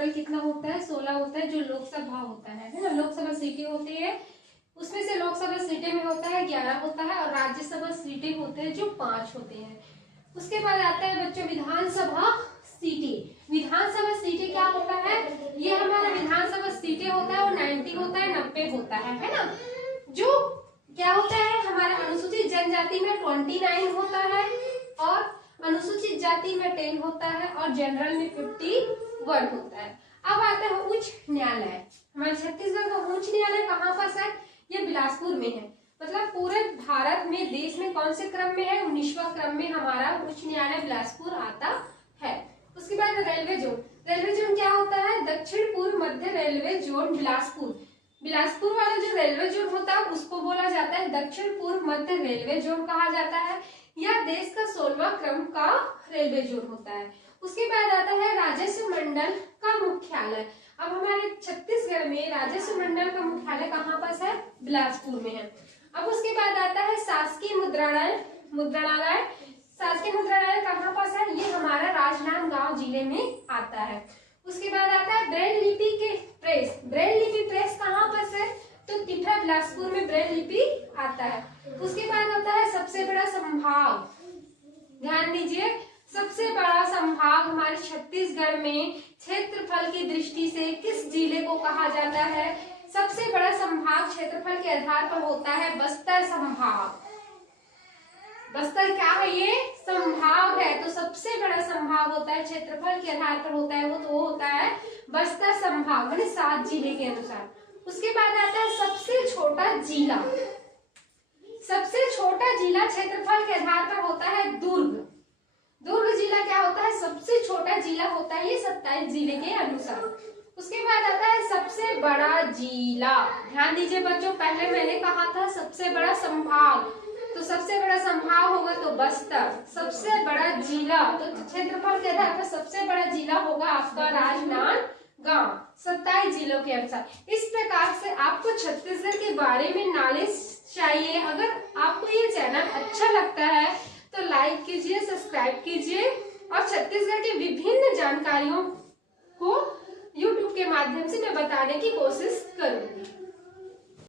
Total कितना होता है, 16 होता है जो लोकसभा होता है ना, लोकसभा सीटें होती है, उसमें से लोकसभा सीटें में होता है 11 होता है और राज्यसभा सीटें होते हैं जो 5 होते हैं। उसके बाद आता है बच्चों विधानसभा सीटें। विधानसभा सीटें क्या होता है, ये हमारा विधानसभा सीटें होता है वो 90 होता है, 90 होता है ना। जो क्या होता है हमारा अनुसूचित जनजाति में 29 होता है और अनुसूचित जाति में 10 होता है और जनरल में 51 होता है। अब आता है उच्च न्यायालय। हमारे छत्तीसगढ़ का उच्च न्यायालय कहाँ पर है, ये बिलासपुर में है। मतलब पूरे भारत में, देश में कौन से क्रम में है, 19वां क्रम में हमारा उच्च न्यायालय बिलासपुर आता है। उसके बाद रेलवे जोन। रेलवे जोन क्या होता है, दक्षिण पूर्व मध्य रेलवे जोन बिलासपुर। बिलासपुर वाला जो रेलवे जोन होता है उसको बोला जाता है दक्षिण पूर्व मध्य रेलवे जोन कहा जाता है। यह देश का 16वां क्रम का रेलवे जोन होता है। उसके बाद आता है राजस्व मंडल का मुख्यालय। अब हमारे छत्तीसगढ़ में राजस्व मंडल का मुख्यालय कहाँ पर है, बिलासपुर में है। अब उसके बाद आता है शासकीय मुद्रणालय। मुद्रणालय, शासकीय मुद्रणालय कहाँ पर है, ये हमारा राजनांदगांव जिले में आता है। उसके बाद आता है ब्रेल लिपि के प्रेस। ब्रेल लिपि प्रेस कहाँ पर है, तो तिठा बिलासपुर में ब्रेल लिपि आता है। उसके बाद आता है सबसे बड़ा संभाग। ध्यान दीजिए, सबसे बड़ा संभाग हमारे छत्तीसगढ़ में क्षेत्रफल की दृष्टि से किस जिले को कहा जाता है, सबसे बड़ा संभाग क्षेत्रफल के आधार पर होता है बस्तर संभाग। बस्तर क्या है, ये संभाग है, तो सबसे बड़ा संभाग होता है क्षेत्रफल के आधार पर होता है वो होता है बस्तर संभाग, माने 7 जिले के अनुसार। उसके बाद आता है सबसे छोटा जिला। सबसे छोटा जिला क्षेत्रफल के आधार पर होता है दुर्ग। दुर्ग जिला क्या होता है, सबसे छोटा जिला होता है ये 27 जिले के अनुसार। उसके बाद आता है सबसे बड़ा जिला। ध्यान दीजिए बच्चों, पहले मैंने कहा था सबसे बड़ा संभाग, तो सबसे बड़ा संभाग होगा तो बस्तर। सबसे बड़ा जिला तो क्षेत्रफल के आधार पर सबसे बड़ा जिला होगा आपका राजनांदगांव, 27 जिलों के अनुसार। इस प्रकार से आपको छत्तीसगढ़ के बारे में नॉलेज चाहिए। अगर आपको ये चैनल अच्छा लगता है तो लाइक कीजिए, सब्सक्राइब कीजिए और छत्तीसगढ़ की विभिन्न जानकारियों को YouTube के माध्यम से मैं बताने की कोशिश करूंगी।